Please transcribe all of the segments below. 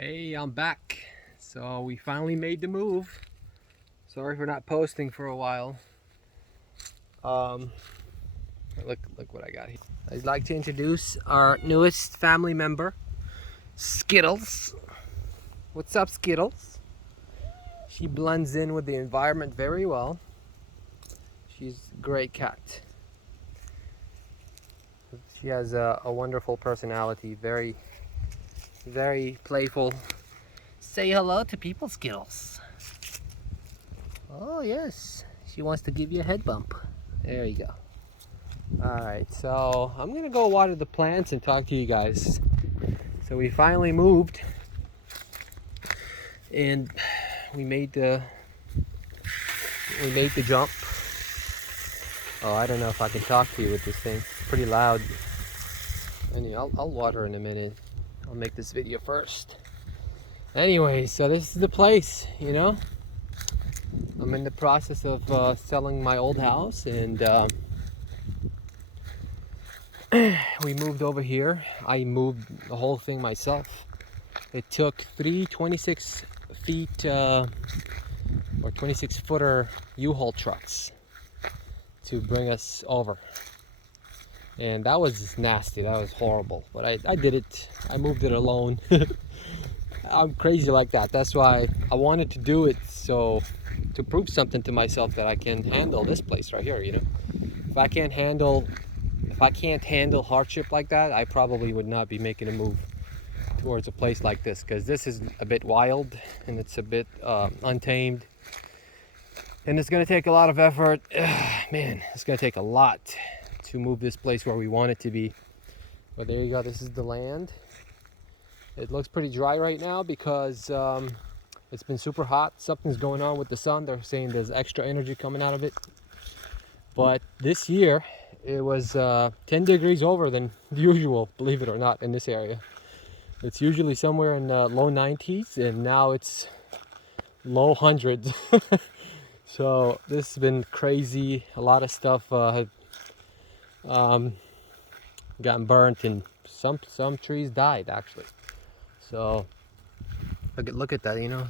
Hey, I'm back. So we finally made the move. Sorry for not posting for a while. Um, look what I got here. I'd like to introduce our newest family member, Skittles. What's up, Skittles? She blends in with the environment very well. She's a great cat. She has a wonderful personality, very playful. Say hello to people, Skittles. Oh yes, she wants to give you a head bump. There you go. Alright, so I'm gonna go water the plants and talk to you guys. So we finally moved and we made the jump. Oh, I don't know if I can talk to you with this thing. It's pretty loud. Anyway, I'll water in a minute. I'll make this video first. Anyway, so this is the place, you know. I'm in the process of selling my old house, and we moved over here. I moved the whole thing myself. It took three 26 feet or 26 footer U-Haul trucks to bring us over. And that was nasty, that was horrible. But I did it, I moved it alone. I'm crazy like that. That's why I wanted to do it, so to prove something to myself that I can handle this place right here, you know. If I can't handle hardship like that, I probably would not be making a move towards a place like this, because this is a bit wild and it's a bit untamed, and it's going to take a lot of effort. Man, it's going to take a lot to move this place where we want it to be. But there you go, this is the land. It looks pretty dry right now because it's been super hot. Something's going on with the sun. They're saying there's extra energy coming out of it. But this year it was 10 degrees over than usual, believe it or not, in this area. It's usually somewhere in the low 90s, and now it's low hundreds. So this has been crazy. A lot of stuff had gotten burnt, and some trees died actually. So look at that, you know.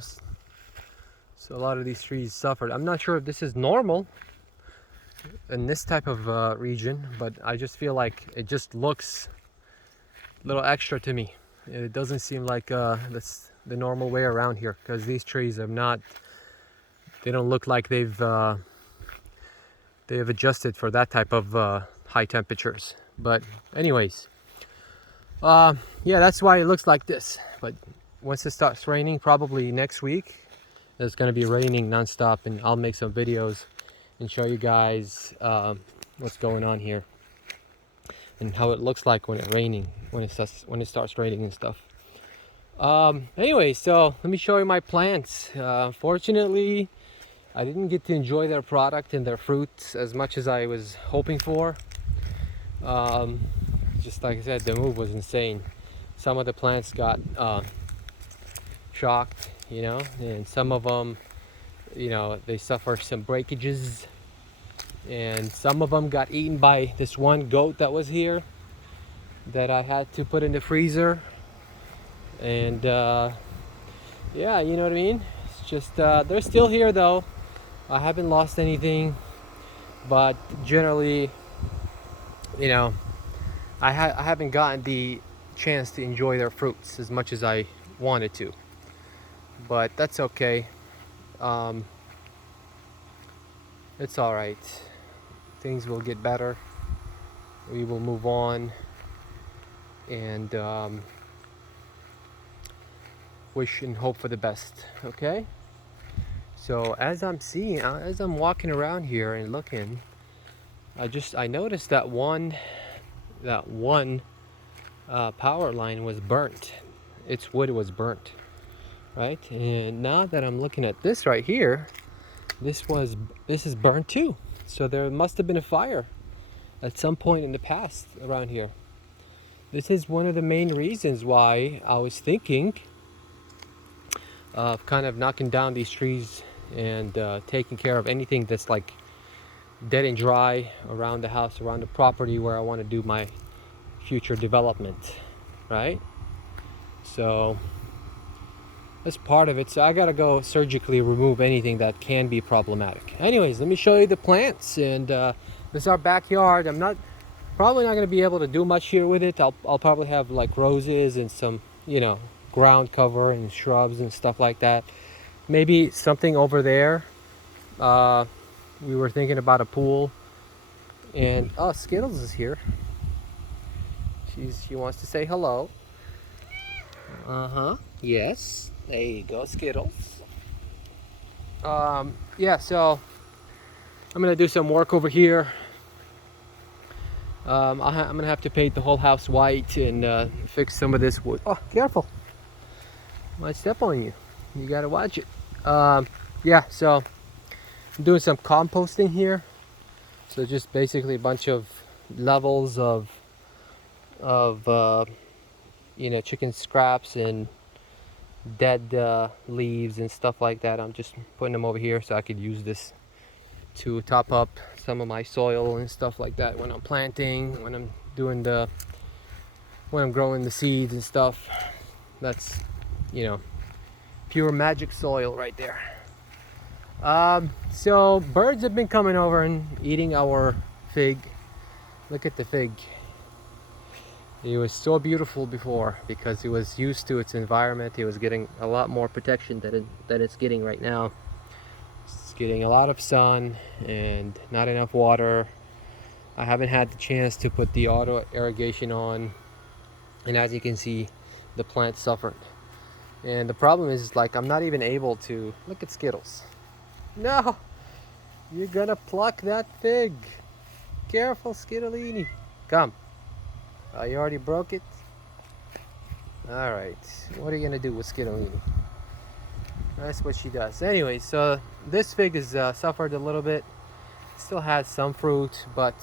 So a lot of these trees suffered. I'm not sure if this is normal in this type of region, but I just feel like it just looks a little extra to me. It doesn't seem like that's the normal way around here, because these trees have not, they don't look like they have adjusted for that type of high temperatures. But anyways, yeah, that's why it looks like this. But once it starts raining, probably next week, it's going to be raining nonstop, and I'll make some videos and show you guys what's going on here and how it looks like when it's raining, when it starts raining and stuff. Anyway, so let me show you my plants. Fortunately, I didn't get to enjoy their product and their fruits as much as I was hoping for. Just like I said, the move was insane. Some of the plants got shocked, you know, and some of them, you know, they suffer some breakages, and some of them got eaten by this one goat that was here that I had to put in the freezer. And yeah, you know what I mean. It's just they're still here though. I haven't lost anything, but generally, you know, I haven't gotten the chance to enjoy their fruits as much as I wanted to, but that's okay. It's all right. Things will get better. We will move on, and wish and hope for the best. Okay. So as I'm walking around here and looking, I noticed that one power line was burnt. Its wood was burnt, right? And now that I'm looking at this right here, this is burnt too. So there must have been a fire at some point in the past around here. This is one of the main reasons why I was thinking of kind of knocking down these trees and taking care of anything that's like dead and dry around the house, around the property where I want to do my future development, right? So That's part of it. So I gotta go surgically remove anything that can be problematic. Anyways, let me show you the plants. And this is our backyard. I'm probably not gonna be able to do much here with it. I'll probably have like roses and some, you know, ground cover and shrubs and stuff like that. Maybe something over there. We were thinking about a pool. And oh, Skittles is here. She wants to say hello. Uh-huh. Yes. There you go, Skittles. Yeah, so I'm gonna do some work over here. I'm gonna have to paint the whole house white and fix some of this wood. Oh, careful! Might step on you. You gotta watch it. Yeah, so I'm doing some composting here. So just basically a bunch of levels of you know, chicken scraps and dead leaves and stuff like that. I'm just putting them over here so I could use this to top up some of my soil and stuff like that when I'm planting, when I'm doing when I'm growing the seeds and stuff. That's, you know, pure magic soil right there. So birds have been coming over and eating our fig. Look at the fig. It was so beautiful before because it was used to its environment. It was getting a lot more protection than it's getting right now. It's getting a lot of sun and not enough water. I haven't had the chance to put the auto irrigation on, and as you can see, the plant suffered. And the problem is, like, I'm not even able to look at Skittles. No, you're gonna pluck that fig. Careful, Skittlini. Come. Oh, you already broke it? Alright, what are you gonna do with Skittlini? That's what she does. Anyway, so this fig has suffered a little bit. Still has some fruit, but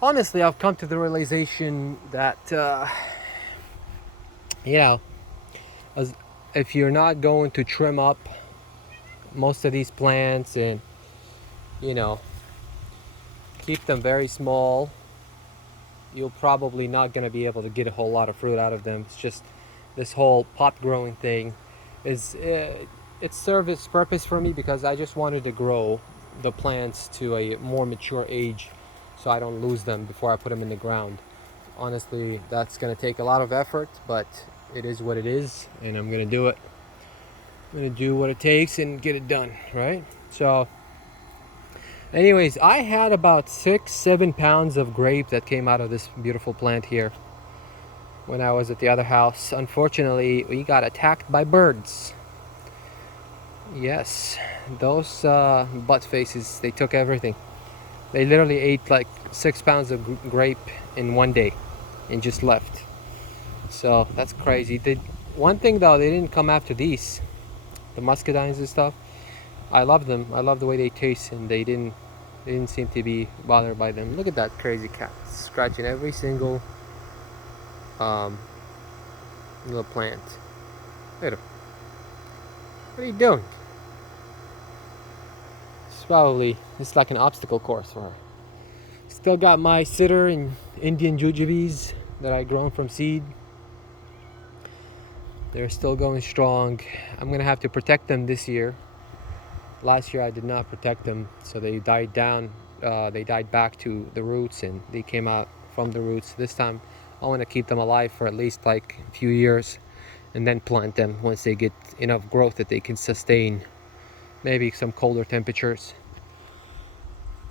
honestly, I've come to the realization that, you know, if you're not going to trim up most of these plants and, you know, keep them very small, you're probably not going to be able to get a whole lot of fruit out of them. It's just this whole pot growing thing is it served its purpose for me because I just wanted to grow the plants to a more mature age so I don't lose them before I put them in the ground. Honestly, that's going to take a lot of effort, but it is what it is, and I'm going to do it. I'm going to do what it takes and get it done, right? So anyways, I had about 6-7 pounds of grape that came out of this beautiful plant here when I was at the other house. Unfortunately, we got attacked by birds. Yes, those butt faces, they took everything. They literally ate like 6 pounds of grape in one day and just left. So that's crazy. One thing though, they didn't come after these, the muscadines and stuff. I love them. I love the way they taste, and they didn't seem to be bothered by them. Look at that crazy cat scratching every single little plant. Look at him. What are you doing? It's like an obstacle course for her. Still got my sitter and Indian jujubes that I grown from seed. They're still going strong. I'm gonna have to protect them this year. Last year I did not protect them, so they died down. They died back to the roots, and they came out from the roots. This time I want to keep them alive for at least like a few years and then plant them once they get enough growth that they can sustain maybe some colder temperatures.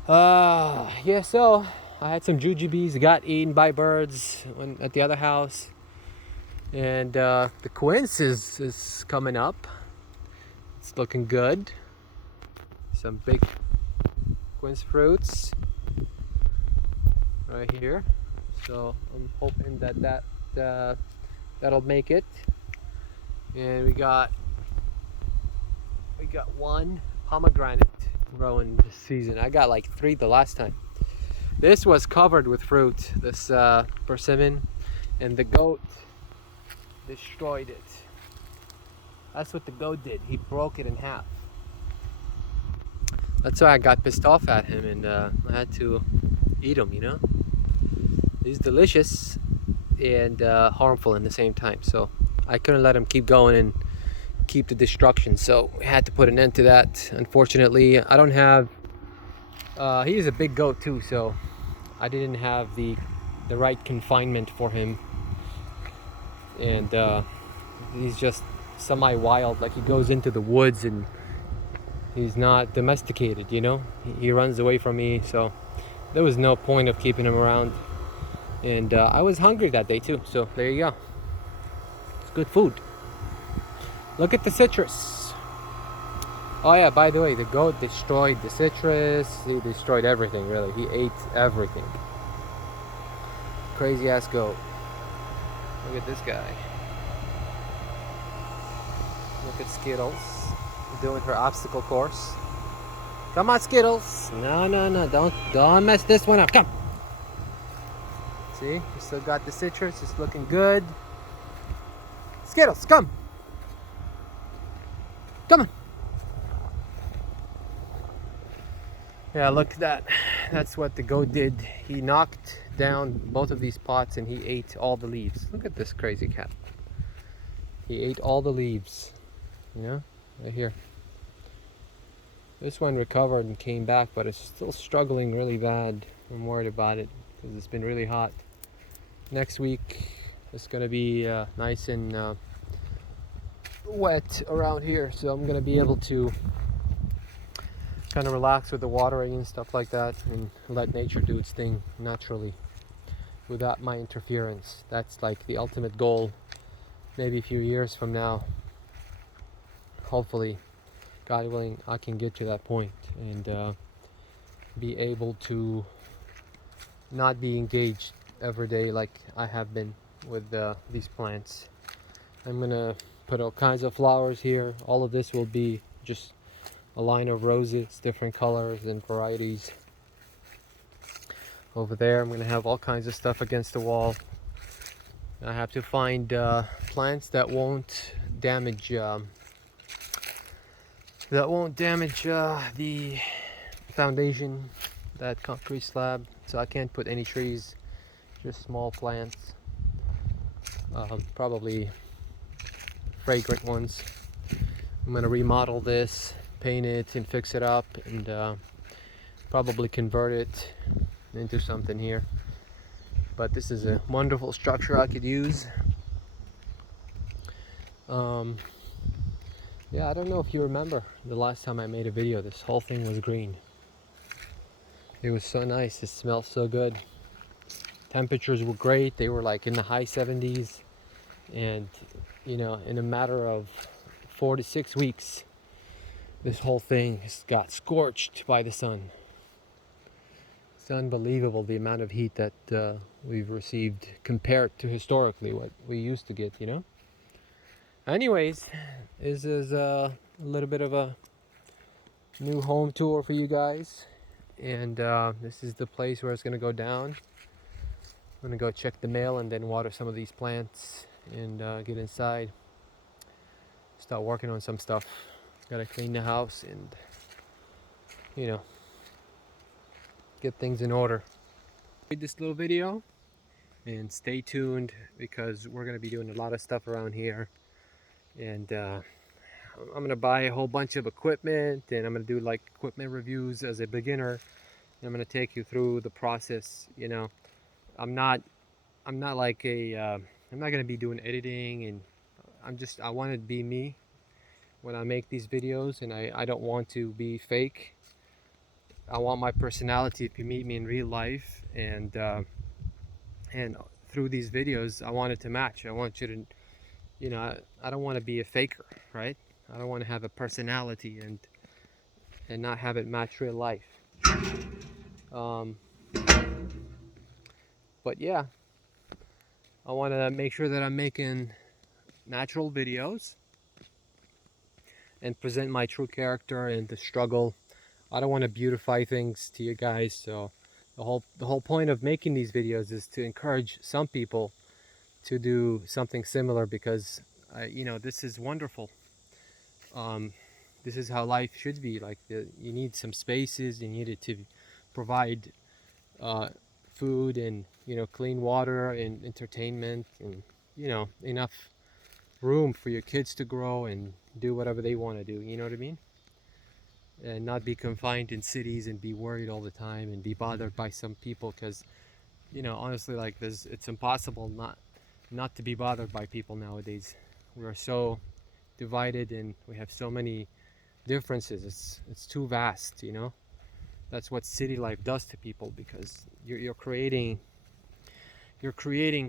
Yeah, so I had some jujubes, got eaten by birds at the other house, and the quince is coming up. It's looking good. Some big quince fruits right here, so I'm hoping that'll make it. And we got one pomegranate growing this season. I got like 3 the last time. This was covered with fruit, this persimmon, and the goat destroyed it. That's what the goat did. He broke it in half. That's why I got pissed off at him, and I had to eat him, you know? He's delicious and harmful in the same time, so I couldn't let him keep going and keep the destruction. So we had to put an end to that. Unfortunately, I don't have. He is a big goat too, so I didn't have the right confinement for him, and he's just semi-wild. Like, he goes into the woods and he's not domesticated. You know, he runs away from me. So there was no point of keeping him around. And I was hungry that day too. So there you go. It's good food. Look at the citrus. Oh yeah, by the way, the goat destroyed the citrus. He destroyed everything, really. He ate everything. Crazy ass goat. Look at this guy. Look at Skittles doing her obstacle course. Come on, Skittles. No, don't mess this one up. Come. See, we still got the citrus. It's looking good. Skittles, come. Come on. Yeah, look at that. That's what the goat did. He knocked down both of these pots and he ate all the leaves. Look at this crazy cat. He ate all the leaves. You know, right here. This one recovered and came back, but it's still struggling really bad. I'm worried about it because it's been really hot. Next week it's gonna be nice and wet around here, so I'm gonna be able to kind of relax with the watering and stuff like that and let nature do its thing naturally without my interference. That's like the ultimate goal. Maybe a few years from now, hopefully, God willing, I can get to that point and be able to not be engaged every day like I have been with these plants. I'm gonna put all kinds of flowers here. All of this will be just a line of roses, different colors and varieties. Over there I'm gonna have all kinds of stuff against the wall. I have to find plants that won't damage the foundation, that concrete slab. So I can't put any trees, just small plants, probably fragrant ones. I'm gonna remodel this, paint it and fix it up, and probably convert it into something here. But this is a wonderful structure I could use. Yeah, I don't know if you remember the last time I made a video, this whole thing was green. It was so nice, it smelled so good. Temperatures were great, they were like in the high 70s, and you know, in a matter of 4 to 6 weeks, this whole thing got scorched by the sun. It's unbelievable the amount of heat that we've received compared to historically what we used to get, you know? Anyways, this is a little bit of a new home tour for you guys. And this is the place where it's going to go down. I'm going to go check the mail and then water some of these plants and get inside. Start working on some stuff. Got to clean the house and, you know, get things in order. Read this little video and stay tuned because we're going to be doing a lot of stuff around here. And I'm going to buy a whole bunch of equipment and I'm going to do like equipment reviews as a beginner. And I'm going to take you through the process. You know, I'm not like I'm not going to be doing editing, and I want to be me when I make these videos, and I don't want to be fake. I want my personality, if you meet me in real life, and through these videos, I want it to match. I want you to, you know, I don't want to be a faker, right? I don't want to have a personality and not have it match real life. But yeah, I want to make sure that I'm making natural videos and present my true character and the struggle. I don't want to beautify things to you guys, so the whole point of making these videos is to encourage some people to do something similar, because you know, this is wonderful. This is how life should be. Like, you need some spaces, you need it to provide food and, you know, clean water and entertainment and, you know, enough room for your kids to grow and, do whatever they want to do, you know what I mean? And not be confined in cities and be worried all the time and be bothered by some people, because you know, honestly, like this, it's impossible not to be bothered by people nowadays. We are so divided and we have so many differences. It's too vast, you know. That's what city life does to people, because you're creating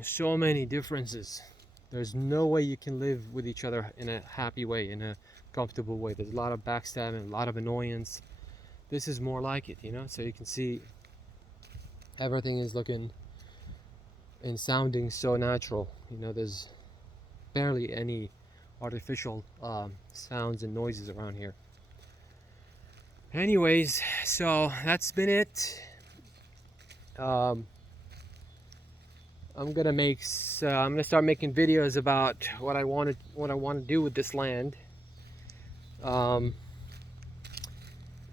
so many differences. There's no way you can live with each other in a happy way, in a comfortable way. There's a lot of backstabbing, a lot of annoyance. This is more like it, you know. So you can see everything is looking and sounding so natural, you know. There's barely any artificial sounds and noises around here. Anyways, so that's been it. I'm gonna start making videos about what I want to do with this land, and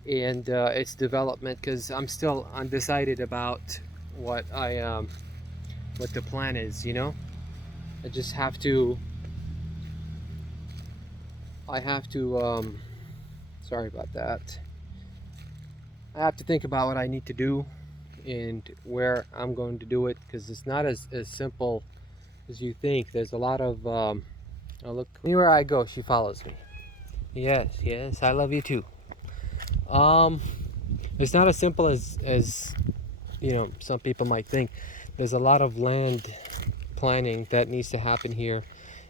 its development, because I'm still undecided about what the plan is, you know. I just have to sorry about that. I have to think about what I need to do and where I'm going to do it, because it's not as simple as you think. There's a lot of oh, look, anywhere I go she follows me. Yes, I love you too. It's not as simple as you know, some people might think. There's a lot of land planning that needs to happen here.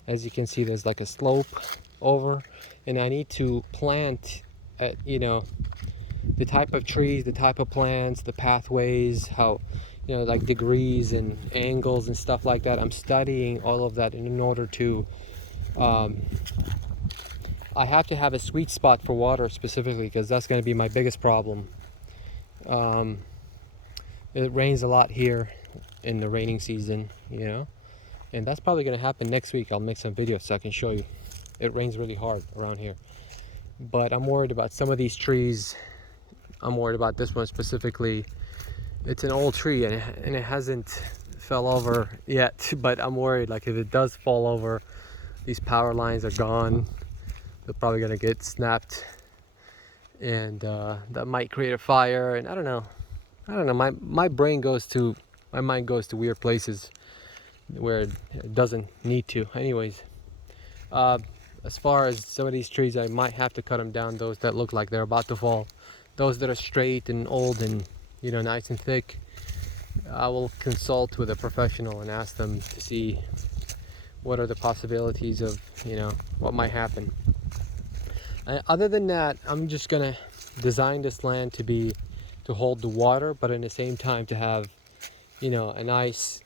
As you can see, there's like a slope over, and I need to plant you know, the type of trees, the type of plants, the pathways, how, you know, like degrees and angles and stuff like that. I'm studying all of that in order to I have to have a sweet spot for water specifically, because that's going to be my biggest problem. It rains a lot here in the raining season, you know, and that's probably going to happen next week. I'll make some videos so I can show you. It rains really hard around here, but I'm worried about some of these trees. I'm worried about this one specifically. It's an old tree and it hasn't fell over yet, but I'm worried, like, if it does fall over, these power lines are gone. They're probably gonna get snapped, and that might create a fire. And I don't know. My mind goes to weird places where it doesn't need to. Anyways, as far as some of these trees, I might have to cut them down. Those that look like they're about to fall, those that are straight and old and, you know, nice and thick, I will consult with a professional and ask them to see what are the possibilities of, you know, what might happen. Other than that, I'm just gonna design this land to hold the water, but at the same time to have, you know, a nice,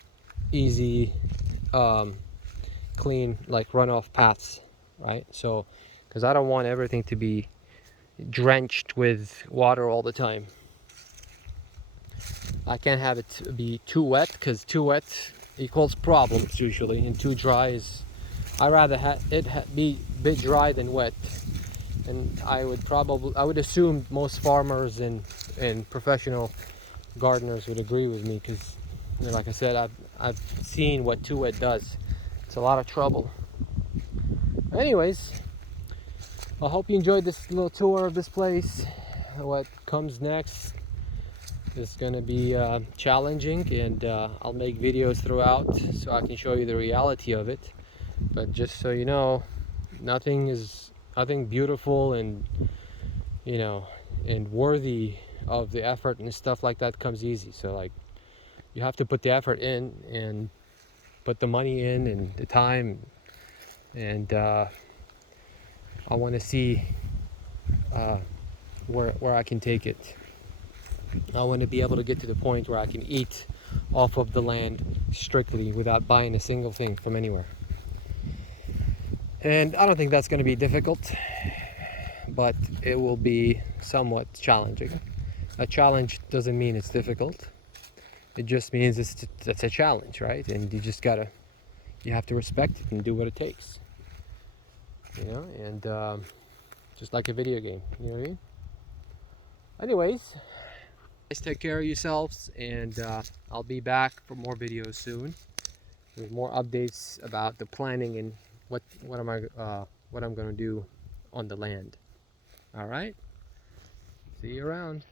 easy, clean, like, runoff paths, right? So, because I don't want everything to be drenched with water all the time. I can't have it be too wet, because too wet equals problems usually, and too dry is, I rather be a bit dry than wet. And I would assume most farmers and professional gardeners would agree with me, because, you know, like I said, I've seen what too wet does. It's a lot of trouble. Anyways, I hope you enjoyed this little tour of this place. What comes next is going to be challenging, and I'll make videos throughout so I can show you the reality of it. But just so you know, nothing beautiful and, you know, and worthy of the effort and stuff like that comes easy. So, like, you have to put the effort in and put the money in and the time, and I want to see where I can take it. I want to be able to get to the point where I can eat off of the land strictly without buying a single thing from anywhere. And I don't think that's going to be difficult, but it will be somewhat challenging. A challenge doesn't mean it's difficult. It just means it's a challenge, right? And you have to respect it and do what it takes. You know, and just like a video game, you know what I mean? Anyways, guys, take care of yourselves, and I'll be back for more videos soon with more updates about the planning and what I'm going to do on the land. All right? See you around.